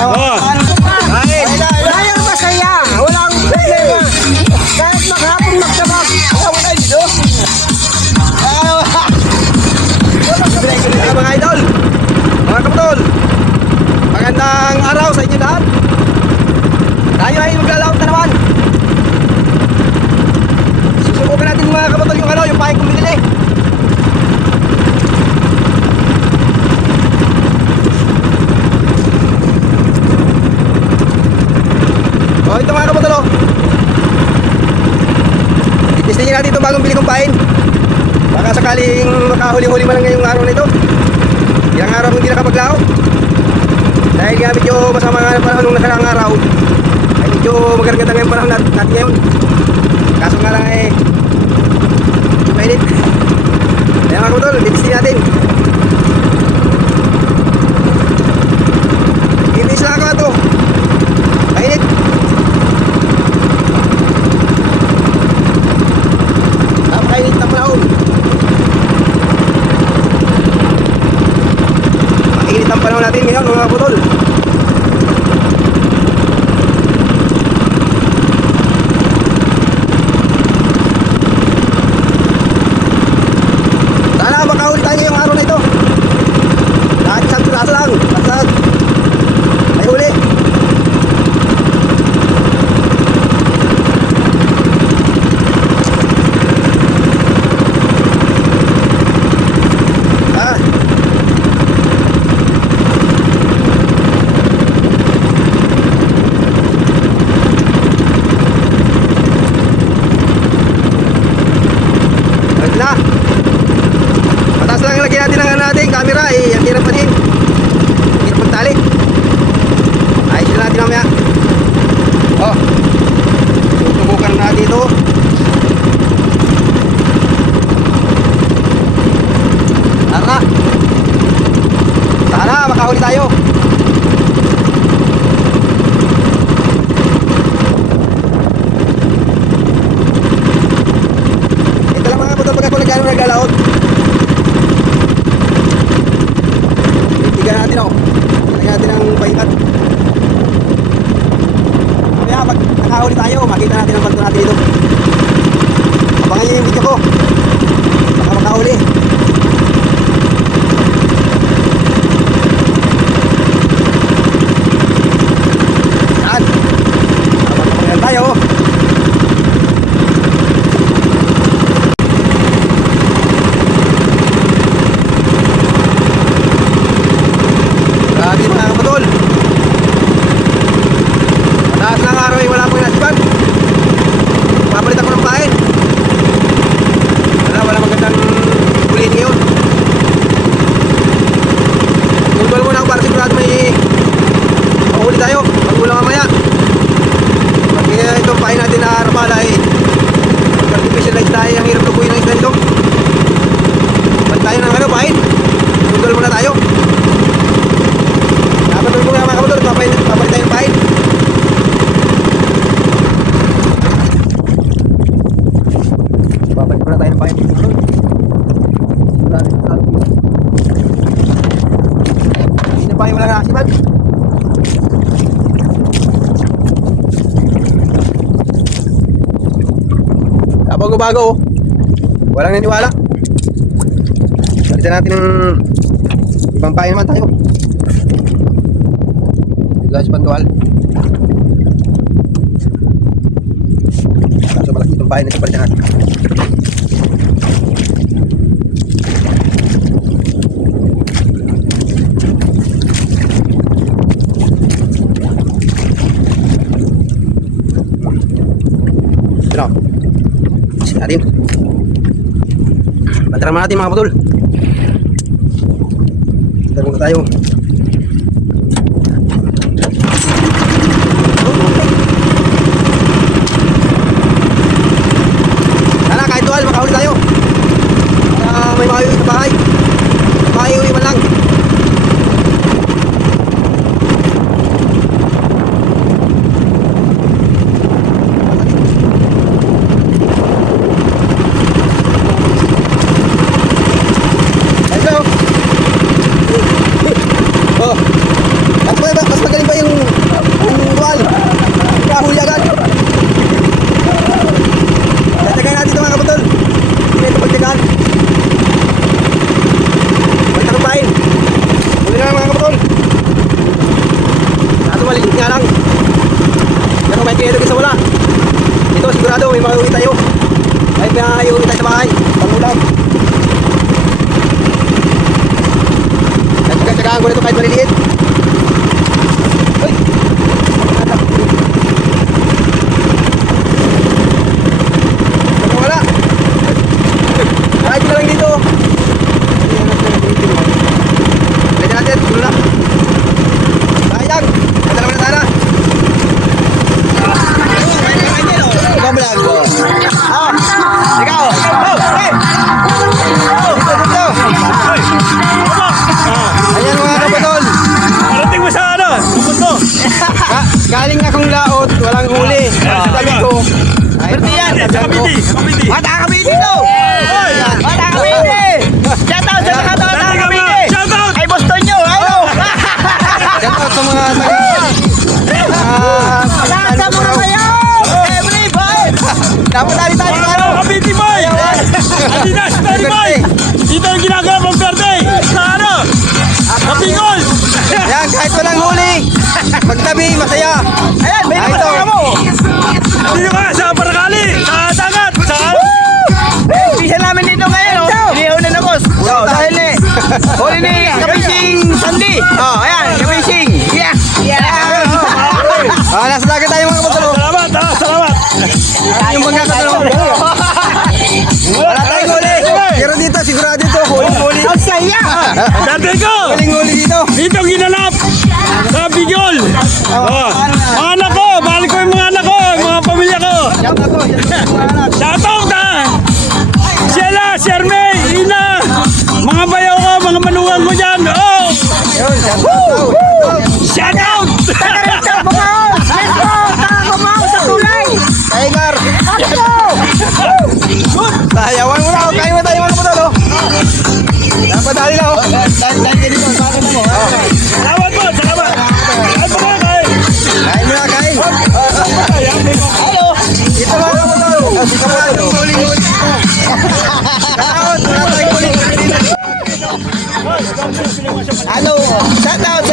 Oh. Kain. Kaya masaya. Walang problema. Kahit maghapon magdamag. Wala dito. Mga idol, mga kapatol, magandang araw sa inyo lahat. Tayo ay maglalawak na naman. Susubukan natin mga kapatol yung pahay kong binili. Oh, ito mga kapatol, oh. Itistingin natin itong bagong bili kong pahin. Baka sakaling makahuli-huli man lang ngayong araw na ito. Ilang araw hindi nakapaglao. Dahil nga medyo masama nga panahon nung nasarang araw, ay medyo magaganda ngayong panahon natin ngayon. Kaso nga lang eh mainit. Kaya mga kapatol, titistingin natin. Itis lang ako ito. Mainit. Napakainit na panahon. Mainit ang panahon natin ngayon mga kapatol. Sana makahuli tayo ngayong araw na ito. Kahit isang piraso lang. Basta may huli. Na. Mataas lang lagyan natin ang ating camera eh, ang hirap panin. Hirap magtali. Ayos na natin mamaya. Oh. Tutubukan natin ito. Tara. Sana makahuli tayo. Naglalaot. Itigan natin ako. Itigan natin ang pahingat. Kaya pag nakahuli tayo, makita natin ang banto natin dito. Abangan nyo yung video ko. Baka makahuli. Yan. Abangan tayo. Grabe mga kapatol. Mataas ng araw ay wala pong nasiban. Papalit ako ng pahin. Wala magandang huliin ngayon. Tunggal muna ako para sigurado may mahuli tayo. Pag-ulang mamaya. Pag itong pahin natin na arabala ay artificialize tayo. Ang hirap lukuin ng isla nito. Pag tayo ng pahin, tunggal muna tayo. Kapatol ko nga mga kapatol, papalit tayo ng pahin. Papalit ko na tayo ng pahin. Hindi na pahin wala nakasiman. Bago-bago oh. Walang naniwala. Palitan natin ng ibang pahin naman tayo. Guys, pantual. Kaso malaki itong bahay na ipalitan natin. Ito. Kasi natin. Bantaran natin mga kapatol. Bantaran na tayo. Makahuli tayo. May makahuli sa bahay. Makahuli man lang. Let's go. Ay, pinahayo tayo sa bahay. Pangulam. Tsagaan ko nito kahit maliliit. Uy! Wala. Kahit ko lang dito. Pwede natin, tulo na. Sayang. Madala mo na sana. Ikaw vlog ko. Ikaw. Hey! Dito. Ayan mga kapatol. Parating mo sa ano? Tungkol mo. Galing akong laot, walang huli. Sabi ko. Berarti yan. Sa Cavite. Sa Cavite. Mata kami dito! Hoy! Mata kami dito! Shout out sa mga tao Dali ka kami ba? dito! Shout out! Ay, Boston nyo! Ayo! Shout out sa mga taga. Lahat mo na kayo! Every boy! Dapat tali-tali ka ano? Cavite boy! Adidas, Tony boy! Dito ang ginagawa mong birthday! Sa ano? Sa Bicol! Yan, kahit walang huli. Magtabi, masaya. Ayan, may Ay, naman ito. mo! Dito ka sa Paracali! Sa Dagat! Sa Pisa namin dito ngayon, oh! Lihaw na nakos! Oh, dahil ni... Huli ni Kabising Sandy! Oh, ayan, Kabising! Yeah! Yeah! Nasa dagat tayo mga kapatol. Salamat! Salamat! Yung mga kapatol. Wala tayong huli. Pero dito, sigurado ito. Huli. Ang saya! Dati ko! Huling huli dito. Dito ginanap! Sa Bicol! Oh. Mga anak ko! Mahal ko yung mga anak ko! Yung mga pamilya ko! Shoutout ah! Sheila, Shermay, Ina, mga bayaw ko, mga manugang ko dyan. Oh! Yun, shout out. Taga-rito, bumaos! Let's go! Taga-bumaos sa tulay! Tiger. Let's go! Sayawan mo na. Kain mo tayo mga kapatol. Dapat dali lang. Dali dito. Bakit mo? Salamat po! Salamat! Ay, mga kain! Kain mo na, kain. Hello! Ito mga kapatol. Ito mga huling-huli. Shout out. Wala tayong huling-huli. Hello! Shout out